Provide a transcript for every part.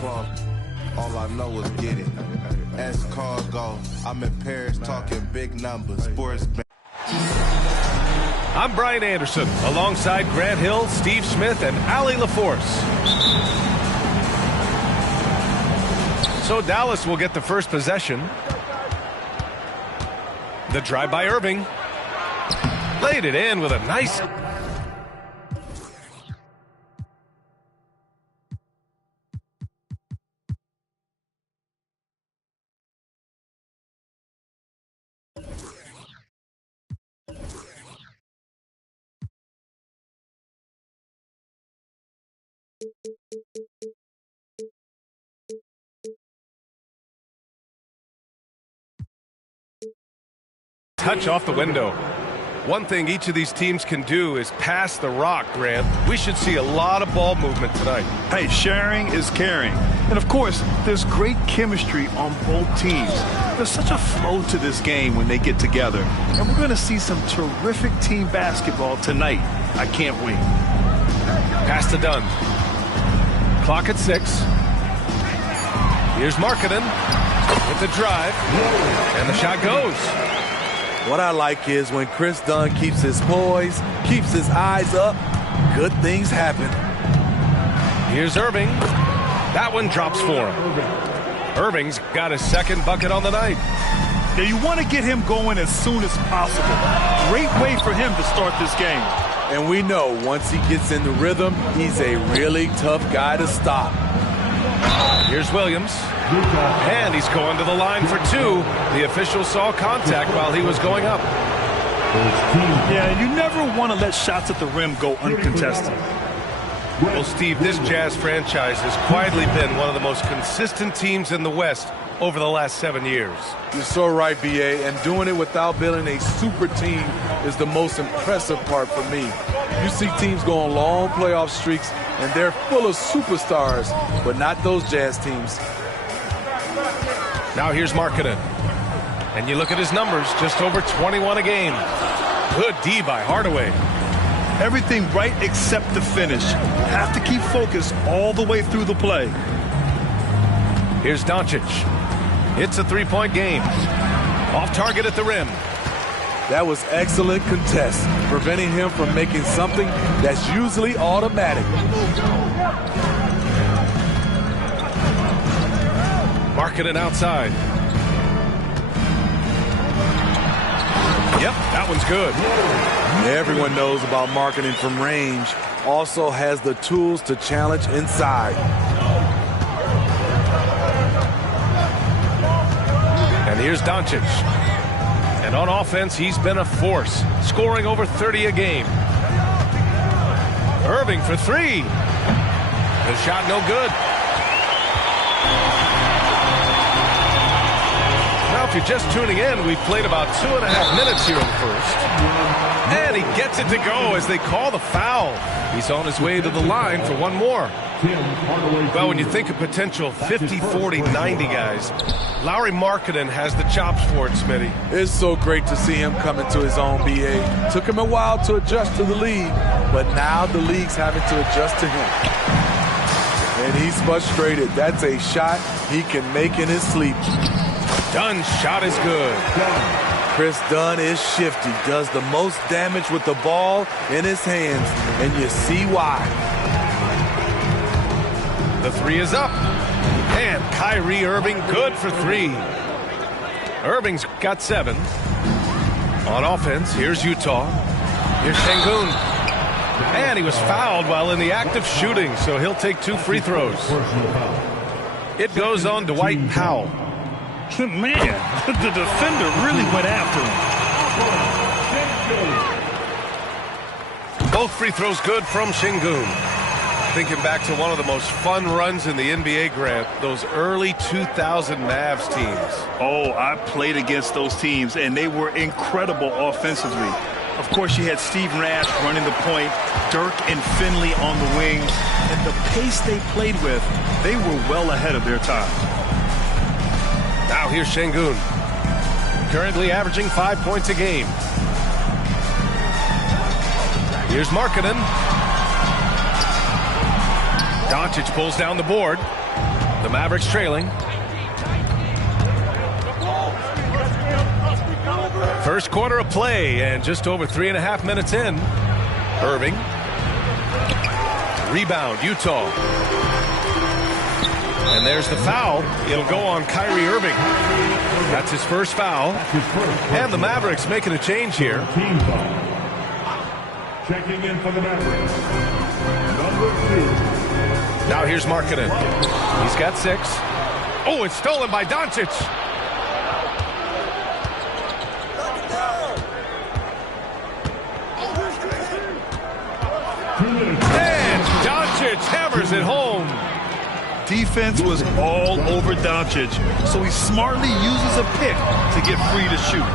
club. All I know is get it. As cars go, I'm in Paris talking big numbers. Sports. I'm Brian Anderson, alongside Grant Hill, Steve Smith, and Ali LaForce. So Dallas will get the first possession. The drive by Irving. Laid it in with a nice... touch off the window. One thing each of these teams can do is pass the rock, Grant. We should see a lot of ball movement tonight. Hey, sharing is caring. And, of course, there's great chemistry on both teams. There's such a flow to this game when they get together. And we're going to see some terrific team basketball tonight. I can't wait. Pass to Dunn. Clock at 6. Here's Markkanen with the drive. And the shot goes. What I like is when Chris Dunn keeps his poise, keeps his eyes up, good things happen. Here's Irving. That one drops for him. Irving's got his second bucket on the night. Now you want to get him going as soon as possible. Great way for him to start this game. And we know once he gets in the rhythm, he's a really tough guy to stop. Here's Williams. And he's going to the line for 2. The official saw contact while he was going up. Yeah, you never want to let shots at the rim go uncontested. Well, Steve, this Jazz franchise has quietly been one of the most consistent teams in the West over the last 7 years. You're so right, B.A., and doing it without building a super team is the most impressive part for me. You see teams go on long playoff streaks, and they're full of superstars, but not those Jazz teams. Now here's Markkanen. And you look at his numbers, just over 21 a game. Good D by Hardaway. Everything right except the finish. Have to keep focused all the way through the play. Here's Doncic. It's a three-point game. Off target at the rim. That was excellent contest, preventing him from making something that's usually automatic. Markkanen outside. Yep, that one's good. Everyone knows about Markkanen from range. Also has the tools to challenge inside. And here's Doncic. And on offense, he's been a force, scoring over 30 a game. Irving for 3. The shot no good. Now, if you're just tuning in, we've played about 2.5 minutes here in the first. And he gets it to go as they call the foul. He's on his way to the line for one more. Well, when you think of potential 50, 40, 90 guys, Lauri Markkanen has the chops for it, Smitty. It's so great to see him come into his own, B.A. Took him a while to adjust to the league, but now the league's having to adjust to him. And he's frustrated. That's a shot he can make in his sleep. Dunn's shot is good. Chris Dunn is shifty, does the most damage with the ball in his hands, and you see why. The 3 is up. And Kyrie Irving good for 3. Irving's got 7. On offense, here's Utah. Here's Şengün. And he was fouled while in the act of shooting, so he'll take 2 free throws. It goes on Dwight Powell. Man, the defender really went after him. Both free throws good from Şengün. Thinking back to one of the most fun runs in the NBA, Grant, those early 2000 Mavs teams. Oh, I played against those teams, and they were incredible offensively. Of course, you had Steve Nash running the point, Dirk and Finley on the wings, and the pace they played with, they were well ahead of their time. Now here's Şengün, currently averaging 5 points a game. Here's Markkanen. Doncic pulls down the board. The Mavericks trailing. First quarter of play and just over 3.5 minutes in. Irving. Rebound, Utah. And there's the foul. It'll go on Kyrie Irving. That's his first foul. And the Mavericks making a change here. Checking in for the Mavericks, number 2. Now here's Markkanen. He's got 6. Oh, it's stolen by Doncic. And Doncic hammers it home. Defense was all over Doncic, so he smartly uses a pick to get free to shoot.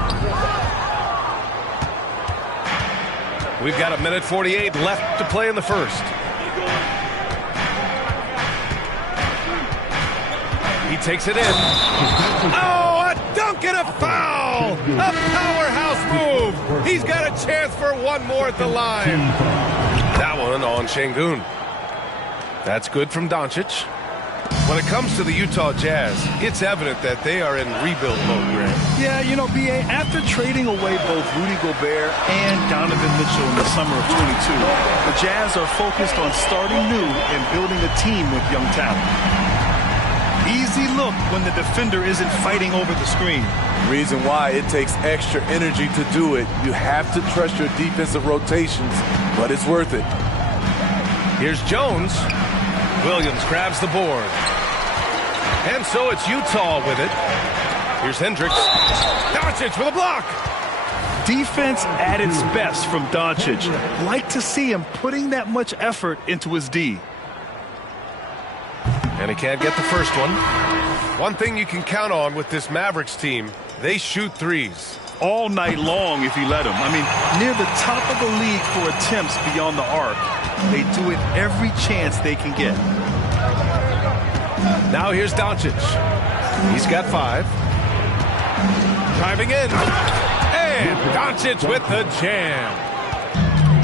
We've got 1:48 left to play in the first. He takes it in. Oh, a dunk and a foul! A powerhouse move! He's got a chance for one more at the line. That one on Şengün. That's good from Doncic. When it comes to the Utah Jazz, it's evident that they are in rebuild mode, Grant. Yeah, you know, B.A., after trading away both Rudy Gobert and Donovan Mitchell in the summer of 22, the Jazz are focused on starting new and building a team with young talent. Easy look when the defender isn't fighting over the screen. Reason why it takes extra energy to do it. You have to trust your defensive rotations, but it's worth it. Here's Jones. Williams grabs the board. And so it's Utah with it. Here's Hendricks. Doncic with a block. Defense at its best from Doncic. Like to see him putting that much effort into his D. And he can't get the first one. One thing you can count on with this Mavericks team, they shoot threes. All night long if you let them. I mean, near the top of the league for attempts beyond the arc. They do it every chance they can get. Now here's Doncic. He's got 5. Driving in. And Doncic with the jam.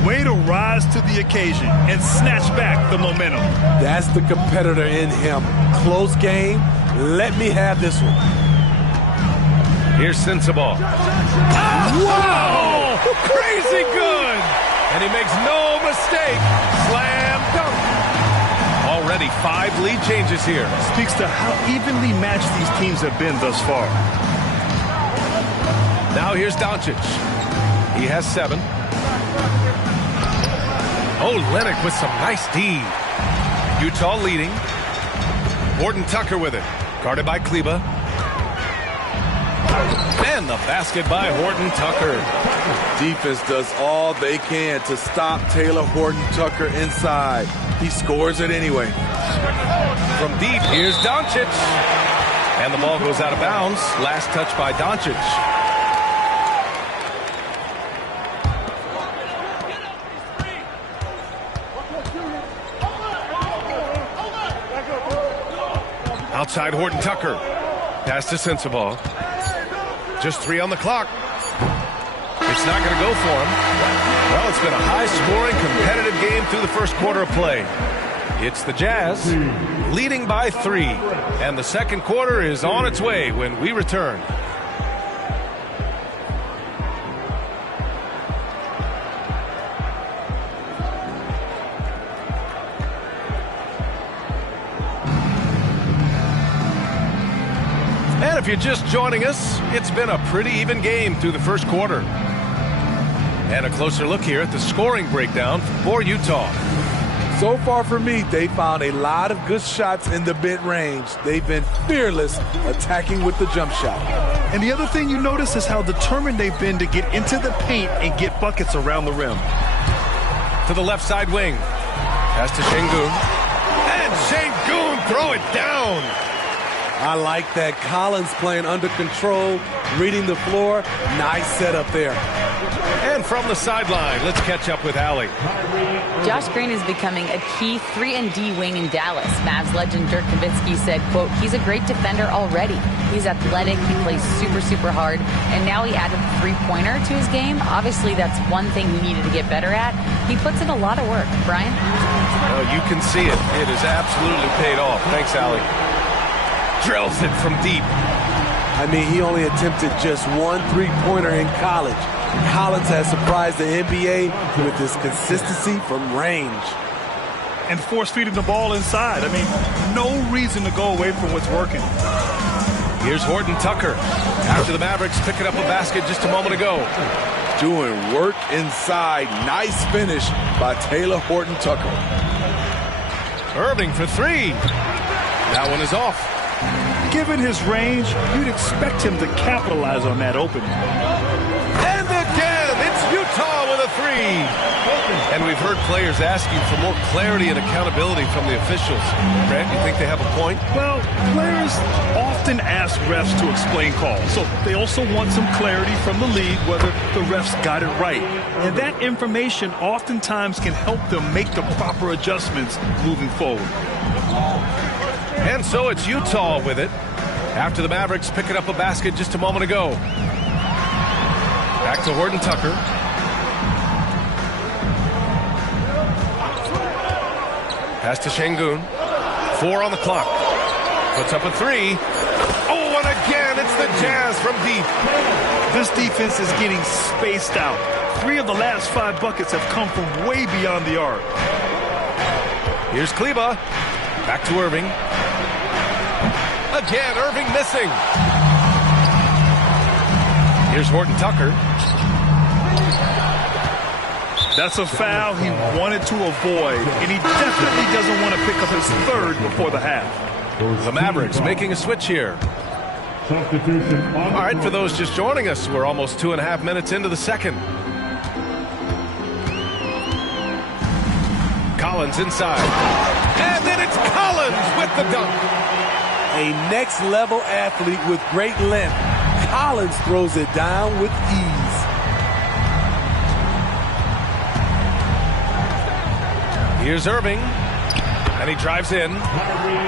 Way to rise to the occasion and snatch back the momentum. That's the competitor in him. Close game. Let me have this one. Here's Sensabaugh. Wow! Crazy good! And he makes no mistake. Slam dunk. Already 5 lead changes here. Speaks to how evenly matched these teams have been thus far. Now here's Doncic. He has 7. Oh, Lennox with some nice D. Utah leading. Horton Tucker with it. Guarded by Kleba. And the basket by Horton Tucker. Defense does all they can to stop Taylor Horton Tucker inside. He scores it anyway. From deep, here's Doncic. And the ball goes out of bounds. Last touch by Doncic. Outside Horton Tucker. Pass to Sensabaugh. Just 3 on the clock. It's not going to go for him. Well, it's been a high-scoring, competitive game through the first quarter of play. It's the Jazz leading by 3. And the second quarter is on its way when we return. And if you're just joining us, it's been a pretty even game through the first quarter. And a closer look here at the scoring breakdown for Utah. So far for me, they found a lot of good shots in the mid-range. They've been fearless attacking with the jump shot. And the other thing you notice is how determined they've been to get into the paint and get buckets around the rim. To the left side wing. Pass to Şengün. And Şengün throw it down. I like that. Collins playing under control, reading the floor. Nice setup there. And from the sideline, let's catch up with Allie. Josh Green is becoming a key 3-and-D wing in Dallas. Mavs legend Dirk Nowitzki said, quote, he's a great defender already. He's athletic, he plays super, super hard, and now he added the three-pointer to his game. Obviously, that's one thing he needed to get better at. He puts in a lot of work. Brian? You can see it. It has absolutely paid off. Thanks, Allie. Drills it from deep. I mean, he only attempted just one three-pointer in college. Collins has surprised the NBA with his consistency from range. And force-feeding the ball inside. I mean, no reason to go away from what's working. Here's Horton Tucker. After the Mavericks picking up a basket just a moment ago. Doing work inside. Nice finish by Taylor Horton Tucker. Irving for three. That one is off. Given his range, you'd expect him to capitalize on that opening. And again, it's Utah with a three. And we've heard players asking for more clarity and accountability from the officials. Grant, you think they have a point? Well, players often ask refs to explain calls, so they also want some clarity from the league whether the refs got it right. And that information oftentimes can help them make the proper adjustments moving forward. And so it's Utah with it. After the Mavericks picking up a basket just a moment ago. Back to Horton Tucker. Pass to Şengün. 4 on the clock. Puts up a three. Oh, and again, it's the Jazz from deep. This defense is getting spaced out. 3 of the last 5 buckets have come from way beyond the arc. Here's Kleba. Back to Irving. Again, Irving missing. Here's Horton Tucker. That's a foul he wanted to avoid, and he definitely doesn't want to pick up his third before the half. The Mavericks making a switch here. Substitution. All right, for those just joining us, we're almost 2.5 minutes into the second. Collins inside. And then it's Collins with the dunk. A next-level athlete with great length. Collins throws it down with ease. Here's Irving. And he drives in.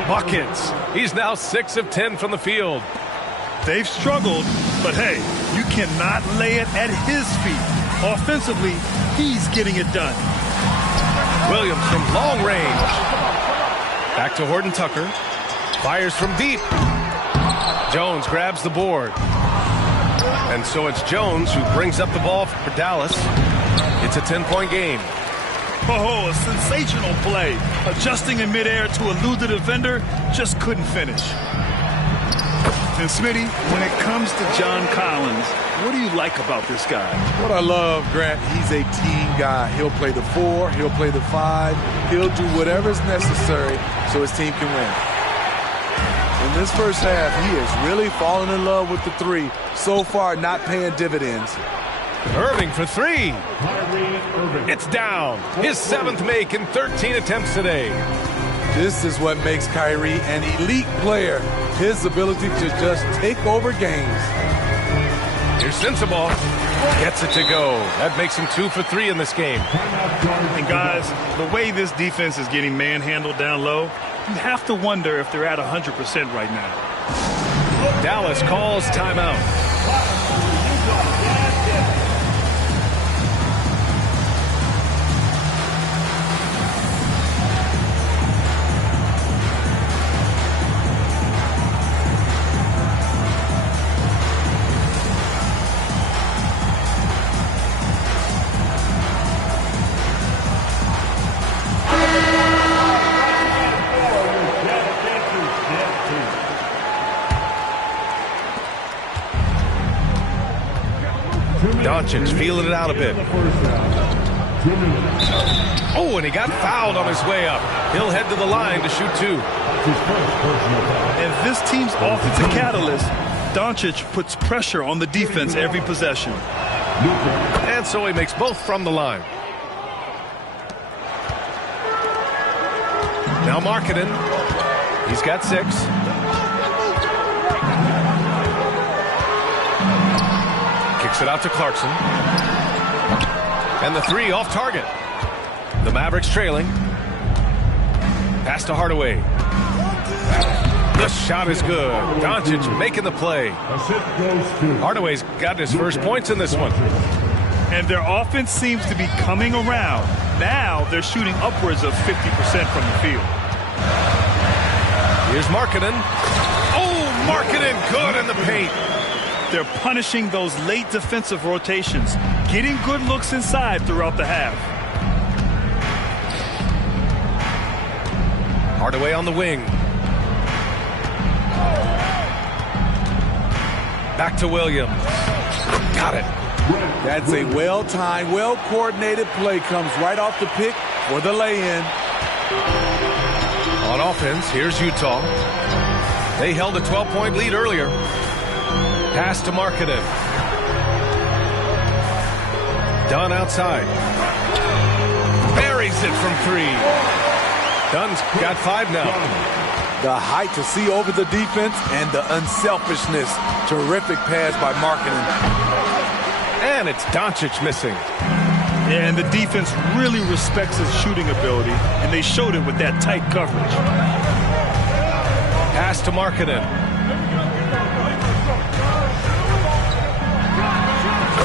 Buckets. He's now 6 of 10 from the field. They've struggled, but hey, you cannot lay it at his feet. Offensively, he's getting it done. Williams from long range. Back to Horton Tucker. Fires from deep. Jones grabs the board. And so it's Jones who brings up the ball for Dallas. It's a 10-point game. Oh, a sensational play. Adjusting in midair to elude the defender, just couldn't finish. And Smitty, when it comes to John Collins, what do you like about this guy? What I love, Grant, he's a team guy. He'll play the 4, he'll play the 5, he'll do whatever's necessary so his team can win. In this first half, he has really fallen in love with the 3. So far, not paying dividends. Irving for 3. It's down. His 7th make in 13 attempts today. This is what makes Kyrie an elite player. His ability to just take over games. Here's Sensabaugh. Gets it to go. That makes him 2 for 3 in this game. And guys, the way this defense is getting manhandled down low, you have to wonder if they're at 100% right now. Dallas calls timeout. Doncic feeling it out a bit. Oh, and he got fouled on his way up. He'll head to the line to shoot 2. And this team's offensive catalyst, Doncic puts pressure on the defense every possession. And so he makes both from the line. Now Markkanen. He's got 6. Kicks it out to Clarkson. And the 3 off target. The Mavericks trailing. Pass to Hardaway. The shot is good. Doncic making the play. Hardaway's got his first points in this one. And their offense seems to be coming around. Now they're shooting upwards of 50% from the field. Here's Markkanen. Oh, Markkanen good in the paint. They're punishing those late defensive rotations, getting good looks inside throughout the half. Hardaway on the wing. Back to Williams. Got it. That's a well-timed, well-coordinated play. Comes right off the pick for the lay-in. On offense, here's Utah. They held a 12-point lead earlier. Pass to Markkanen. Dunn outside. Buries it from 3. Dunn's got 5 now. The height to see over the defense and the unselfishness. Terrific pass by Markkanen. And it's Doncic missing. Yeah, and the defense really respects his shooting ability, and they showed it with that tight coverage. Pass to Markkanen.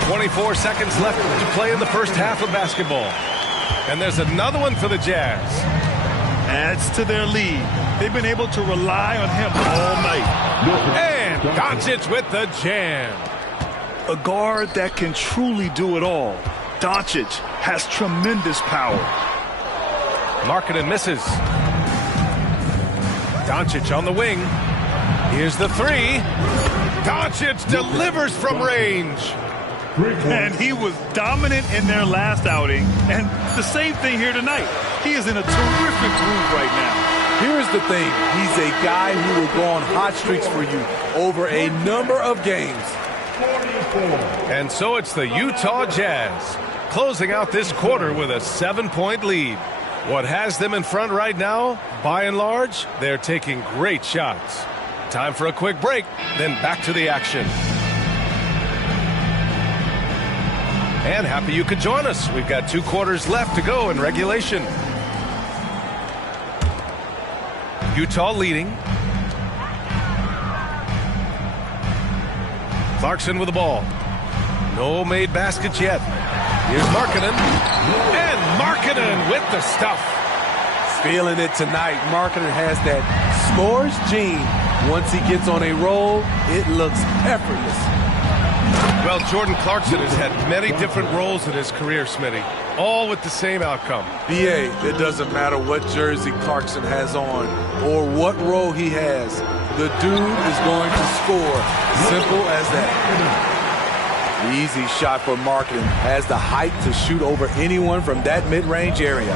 24 seconds left to play in the first half of basketball. And there's another one for the Jazz. Adds to their lead. They've been able to rely on him all night. And Doncic with the jam. A guard that can truly do it all. Doncic has tremendous power. Markkanen misses. Doncic on the wing. Here's the 3. Doncic delivers from range. And he was dominant in their last outing. And the same thing here tonight. He is in a terrific groove right now. Here's the thing. He's a guy who will go on hot streaks for you over a number of games. And so it's the Utah Jazz closing out this quarter with a 7-point lead. What has them in front right now, by and large, they're taking great shots. Time for a quick break, then back to the action. And happy you could join us. We've got 2 quarters left to go in regulation. Utah leading. Clarkson with the ball. No made baskets yet. Here's Markkanen. And Markkanen with the stuff. Feeling it tonight. Markkanen has that scores gene. Once he gets on a roll, it looks effortless. Well, Jordan Clarkson has had many different roles in his career, Smitty, all with the same outcome. B.A., it doesn't matter what jersey Clarkson has on or what role he has. The dude is going to score. Simple as that. The easy shot for Markkanen has the height to shoot over anyone from that mid-range area.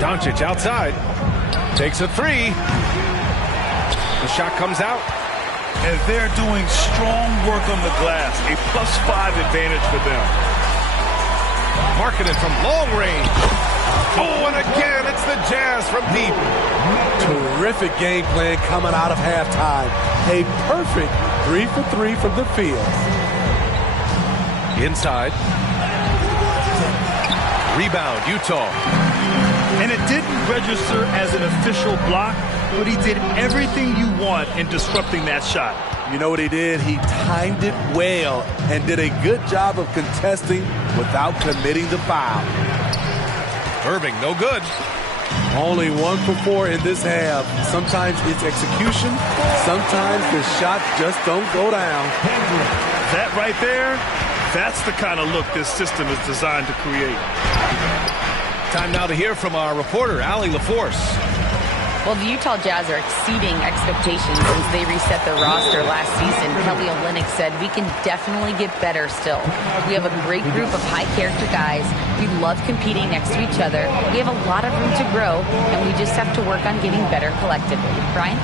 Doncic outside. Takes a 3. The shot comes out. And they're doing strong work on the glass. A +5 advantage for them. Markkanen from long range. Oh, and again, it's the Jazz from deep. Terrific game plan coming out of halftime. A perfect 3 for 3 from the field. Inside. Rebound, Utah. And it didn't register as an official block, but he did everything you want in disrupting that shot. You know what he did? He timed it well and did a good job of contesting without committing the foul. Irving, no good. Only 1 for 4 in this half. Sometimes it's execution. Sometimes the shots just don't go down. That right there, that's the kind of look this system is designed to create. Time now to hear from our reporter, Allie LaForce. Well, the Utah Jazz are exceeding expectations as they reset their roster last season. Kelly Olynyk said, "We can definitely get better still. We have a great group of high-character guys. We love competing next to each other. We have a lot of room to grow, and we just have to work on getting better collectively." Brian?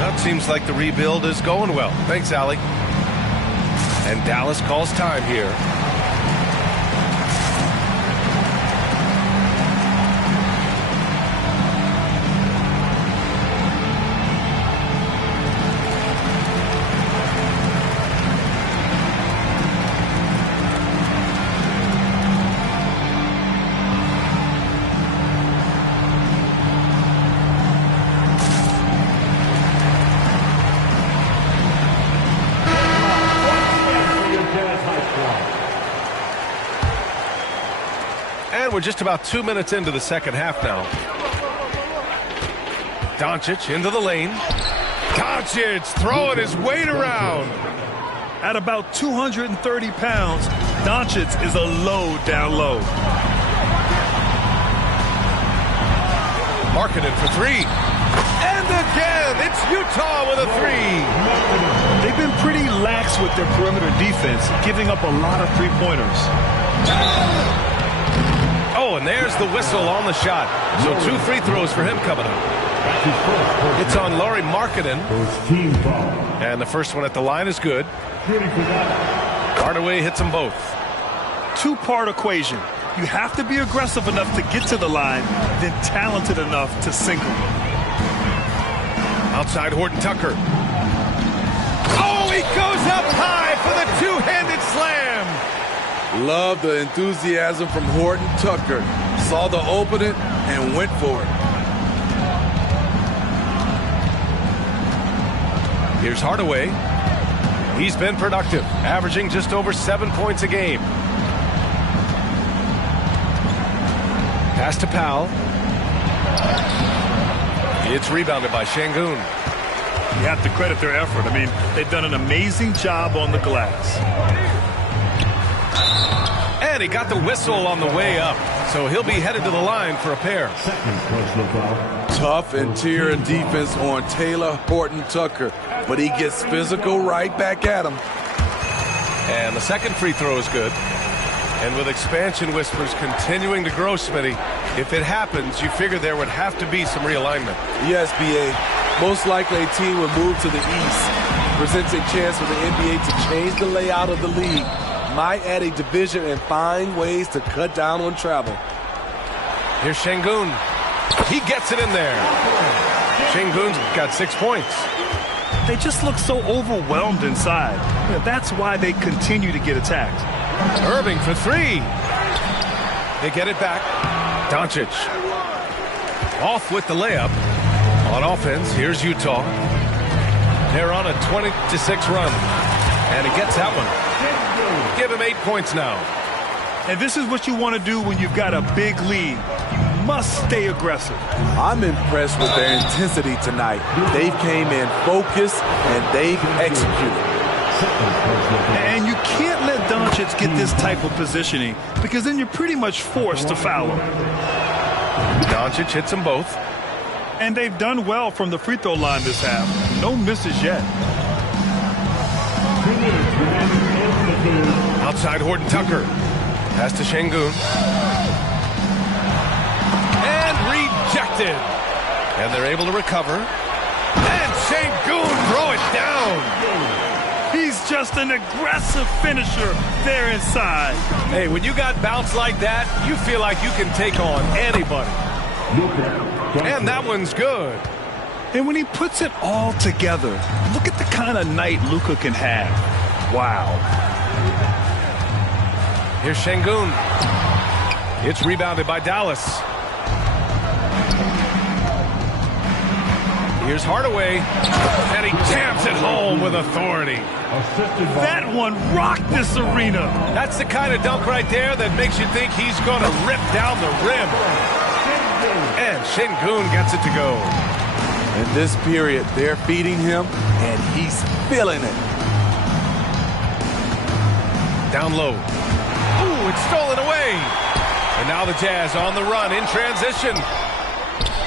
That seems like the rebuild is going well. Thanks, Allie. And Dallas calls time here. We're just about 2 minutes into the second half now. Doncic into the lane. Doncic throwing his weight around. At about 230 pounds, Doncic is a load down low. Markkanen for three. And again, it's Utah with a three. They've been pretty lax with their perimeter defense, giving up a lot of three-pointers. Oh, and there's the whistle on the shot. So 2 free throws for him coming up. It's on Lauri Markkanen. And the first one at the line is good. Hardaway hits them both. Two-part equation. You have to be aggressive enough to get to the line, then talented enough to sink them. Outside Horton Tucker. Oh, he goes up high for the two-handed slam. Love the enthusiasm from Horton Tucker. Saw the opening and went for it. Here's Hardaway. He's been productive, averaging just over 7 points a game. Pass to Powell. It's rebounded by Şengün. You have to credit their effort. I mean, they've done an amazing job on the glass. And he got the whistle on the way up, so he'll be headed to the line for a pair. Tough interior defense on Taylor Horton Tucker, but he gets physical right back at him. And the second free throw is good. And with expansion whispers continuing to grow, Smitty, if it happens, you figure there would have to be some realignment. Yes, B.A. Most likely a team would move to the east. Presents a chance for the NBA to change the layout of the league. Might add a division and find ways to cut down on travel. Here's Şengün. He gets it in there. Şengün's got 6 points. They just look so overwhelmed inside. That's why they continue to get attacked. Irving for three. They get it back. Doncic off with the layup. On offense, here's Utah. They're on a 20-6 run. And he gets that one. Give him 8 points now. And this is what you want to do when you've got a big lead. You must stay aggressive. I'm impressed with their intensity tonight. They came in focused and they've executed. And you can't let Doncic get this type of positioning because then you're pretty much forced to foul him. Doncic hits them both. And they've done well from the free throw line this half. No misses yet. Outside Horton Tucker. Pass to Şengün. And rejected. And they're able to recover. And Şengün throw it down. He's just an aggressive finisher there inside. Hey, when you got bounce like that, you feel like you can take on anybody. And that one's good. And when he puts it all together, look at the kind of night Luka can have. Wow. Here's Şengün. It's rebounded by Dallas. Here's Hardaway. And he jams it home with authority. That one rocked this arena. That's the kind of dunk right there that makes you think he's going to rip down the rim. And Şengün gets it to go. In this period, they're feeding him, and he's feeling it. Down low. Ooh, it's stolen away. And now the Jazz on the run in transition.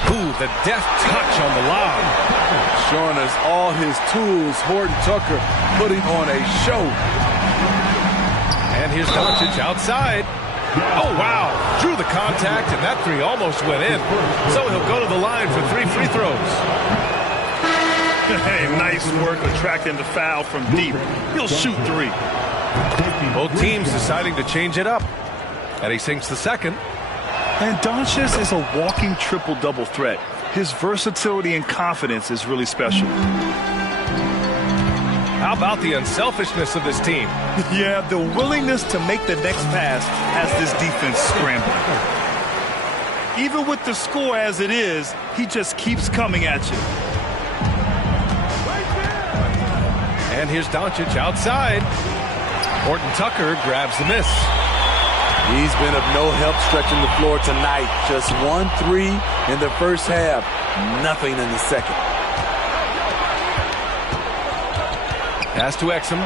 Ooh, the deft touch on the lob. Showing us all his tools. Horton Tucker putting on a show. And here's Doncic outside. Oh, wow. Drew the contact, and that three almost went in. So he'll go to the line for 3 free throws. Hey, nice work attracting the foul from deep. He'll shoot 3. Both teams deciding to change it up. And he sinks the second. And Doncic is a walking triple-double threat. His versatility and confidence is really special. How about the unselfishness of this team? Yeah, the willingness to make the next pass has this defense scrambling. Even with the score as it is, he just keeps coming at you. And here's Doncic outside. Horton Tucker grabs the miss. He's been of no help stretching the floor tonight. Just 1 3 in the first half. Nothing in the second. Pass to Exum.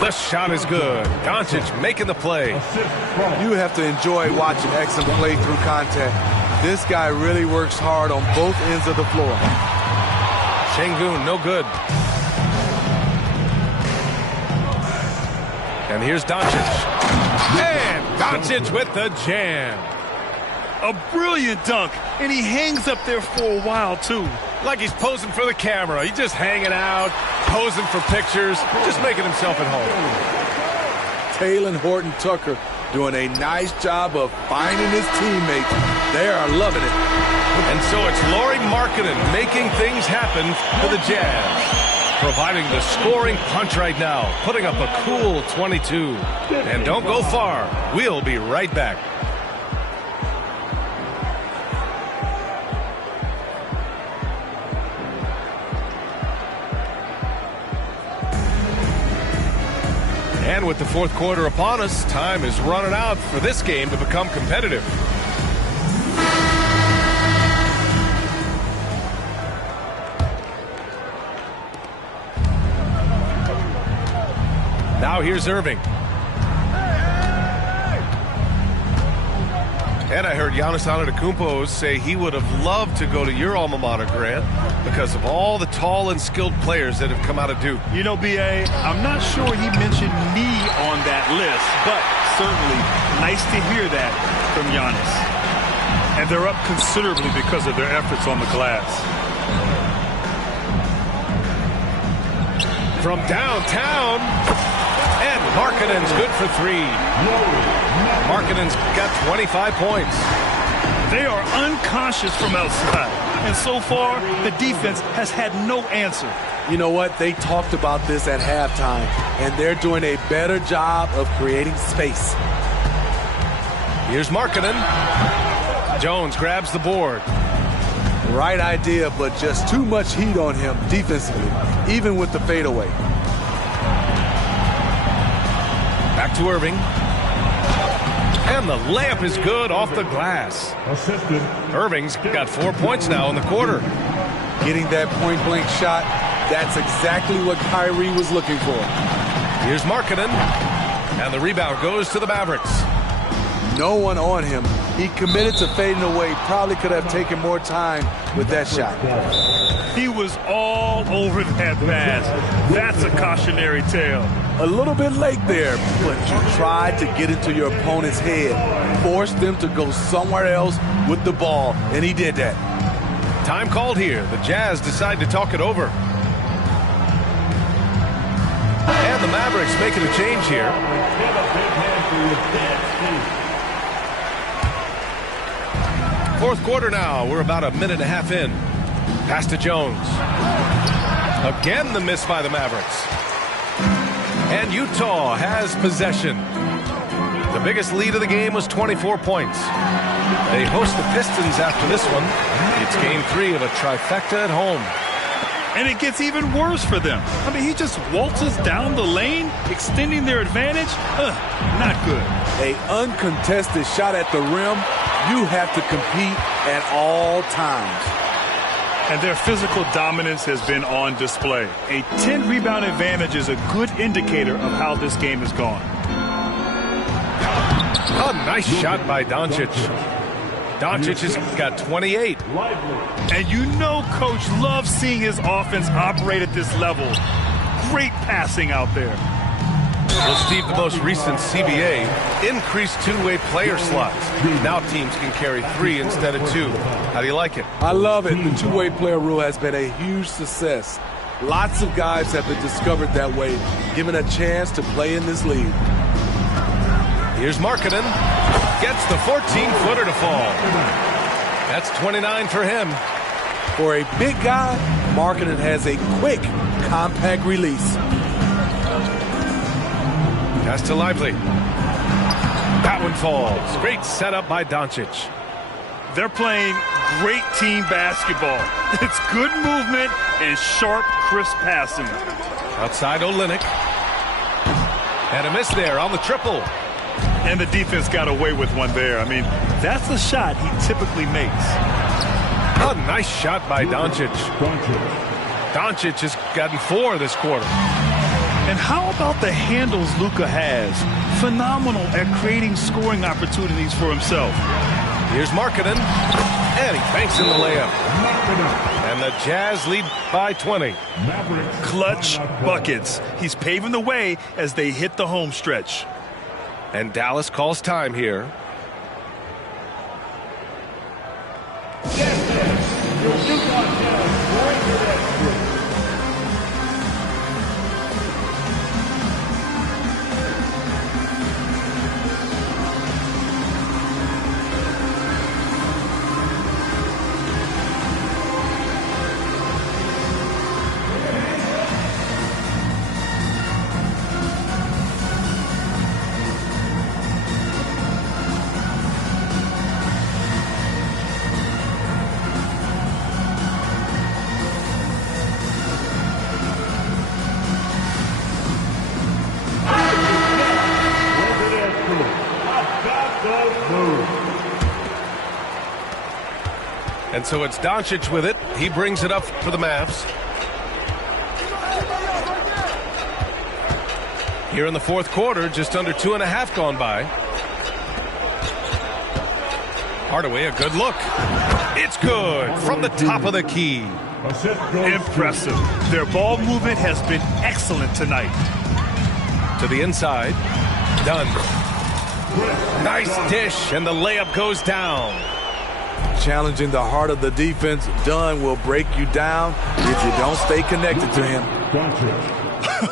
The shot is good. Doncic making the play. You have to enjoy watching Exum play through contact. This guy really works hard on both ends of the floor. Şengün, no good. And here's Doncic. And Doncic with the jam. A brilliant dunk, and he hangs up there for a while, too. Like he's posing for the camera. He's just hanging out, posing for pictures, just making himself at home. Taylor Horton Tucker doing a nice job of finding his teammates. They are loving it. And so it's Lauri Markkanen making things happen for the Jazz. Providing the scoring punch right now, putting up a cool 22. And don't go far. We'll be right back. And with the fourth quarter upon us, time is running out for this game to become competitive. Now here's Irving. And I heard Giannis Antetokounmpo say he would have loved to go to your alma mater, Grant, because of all the tall and skilled players that have come out of Duke. You know, B.A., I'm not sure he mentioned me on that list, but certainly nice to hear that from Giannis. And they're up considerably because of their efforts on the glass. From downtown, and Markkanen's good for 3. Markkanen's got 25 points. They are unconscious from outside, and so far, the defense has had no answer. You know what? They talked about this at halftime, and they're doing a better job of creating space. Here's Markkanen. Jones grabs the board. Right idea, but just too much heat on him defensively, even with the fadeaway. Back to Irving. And the layup is good off the glass. Irving's got 4 points now in the quarter. Getting that point-blank shot, that's exactly what Kyrie was looking for. Here's Markkanen. And the rebound goes to the Mavericks. No one on him. He committed to fading away. Probably could have taken more time with that shot. He was all over that pass. That's a cautionary tale. A little bit late there, but you tried to get into your opponent's head. Forced them to go somewhere else with the ball, and he did that. Time called here. The Jazz decide to talk it over. And the Mavericks making a change here. Fourth quarter now. We're about a minute and a half in. Pass to Jones. Again, the miss by the Mavericks. And Utah has possession. The biggest lead of the game was 24 points. They host the Pistons after this one. It's game 3 of a trifecta at home. And it gets even worse for them. I mean, he just waltzes down the lane, extending their advantage. Not good. An uncontested shot at the rim. You have to compete at all times. And their physical dominance has been on display. A 10-rebound advantage is a good indicator of how this game has gone. A nice shot by Doncic. Doncic has got 28. And you know Coach loves seeing his offense operate at this level. Great passing out there. Well, Steve, the most recent CBA increased two-way player slots. Now teams can carry 3 instead of 2. How do you like it? I love it. The two-way player rule has been a huge success. Lots of guys have been discovered that way, given a chance to play in this league. Here's Markkanen. Gets the 14-footer to fall. That's 29 for him. For a big guy, Markkanen has a quick, compact release. Pass to Lively. That one falls. Great setup by Doncic. They're playing great team basketball. It's good movement and sharp, crisp passing. Outside Olynyk. And a miss there on the triple. And the defense got away with one there. I mean, that's a shot he typically makes. A nice shot by Doncic. Doncic has gotten 4 this quarter. And how about the handles Luka has? Phenomenal at creating scoring opportunities for himself. Here's Markkanen, and he banks in the layup. And the Jazz lead by 20. Clutch buckets. He's paving the way as they hit the home stretch. And Dallas calls time here. And so it's Doncic with it. He brings it up for the Mavs. Here in the fourth quarter, just under 2.5 gone by. Hardaway, a good look. It's good from the top of the key. Impressive. Their ball movement has been excellent tonight. To the inside. Done. Nice dish, and the layup goes down. Challenging the heart of the defense. Dunn will break you down if you don't stay connected to him.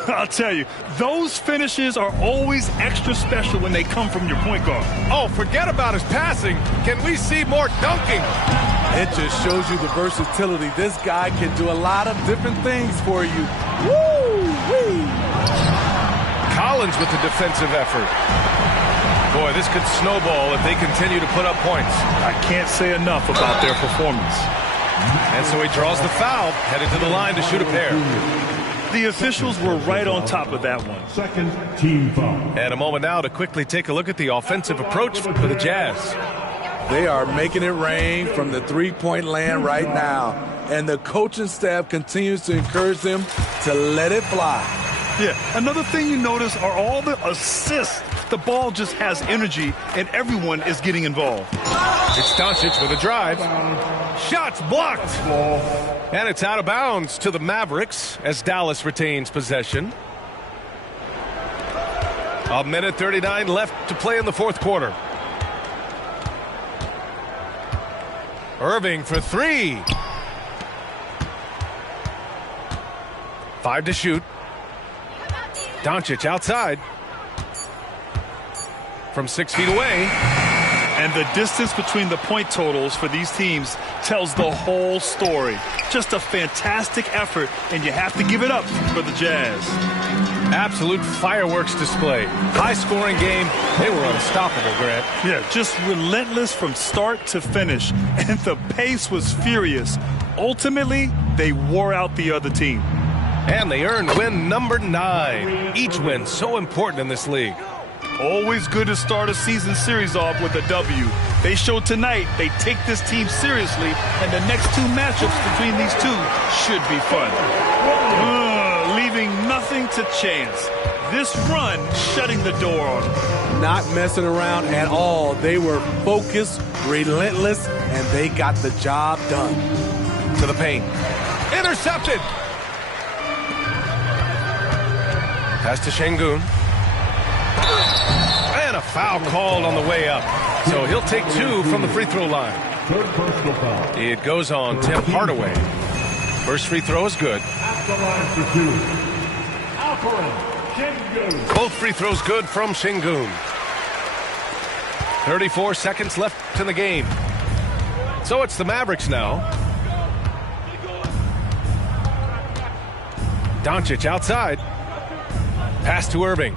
I'll tell you, those finishes are always extra special when they come from your point guard. Oh, forget about his passing. Can we see more dunking? It just shows you the versatility. This guy can do a lot of different things for you. Woo-wee! Collins with the defensive effort. Boy, this could snowball if they continue to put up points. I can't say enough about their performance. And so he draws the foul, headed to the line to shoot a pair. The officials were right on top of that one. Second team foul. And a moment now to quickly take a look at the offensive approach for the Jazz. They are making it rain from the three-point land right now. And the coaching staff continues to encourage them to let it fly. Yeah, another thing you notice are all the assists. The ball just has energy, and everyone is getting involved. It's Doncic with a drive. Shots blocked. And it's out of bounds to the Mavericks as Dallas retains possession. 1:39 left to play in the fourth quarter. Irving for 3. 5 to shoot. Doncic outside. From 6 feet away. And the distance between the point totals for these teams tells the whole story. Just a fantastic effort, and you have to give it up for the Jazz. Absolute fireworks display. High-scoring game. They were unstoppable, Grant. Yeah, just relentless from start to finish. And the pace was furious. Ultimately, they wore out the other team. And they earned win number 9. Each win so important in this league. Always good to start a season series off with a W. They showed tonight they take this team seriously, and the next 2 matchups between these two should be fun. Leaving nothing to chance. This run shutting the door on them. Not messing around at all. They were focused, relentless, and they got the job done. To the paint. Intercepted. Pass to Şengün. And a foul called on the way up. So he'll take 2 from the free throw line. Third personal foul. It goes on Tim Hardaway. First free throw is good. At the line for 2. Alperen Şengün. Both free throws good from Şengün. 34 seconds left in the game. So it's the Mavericks now. Doncic outside. Pass to Irving.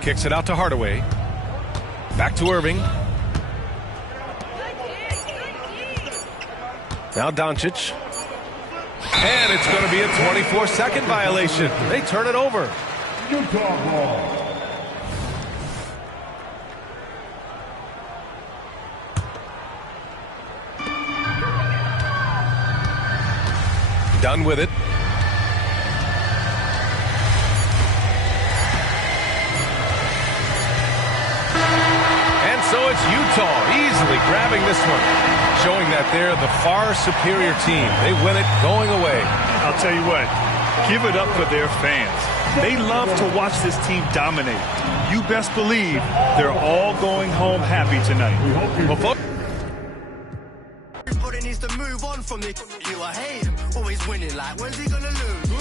Kicks it out to Hardaway. Back to Irving. Now Doncic. And it's going to be a 24-second violation. They turn it over. Utah ball. done with it. And so it's Utah easily grabbing this one, showing that they're the far superior team. They win it going away. I'll tell you what, give it up for their fans. They love to watch this team dominate. You best believe they're all going home happy tonight. Everybody needs to move on from the you I hate him, always winning, like when's he gonna lose?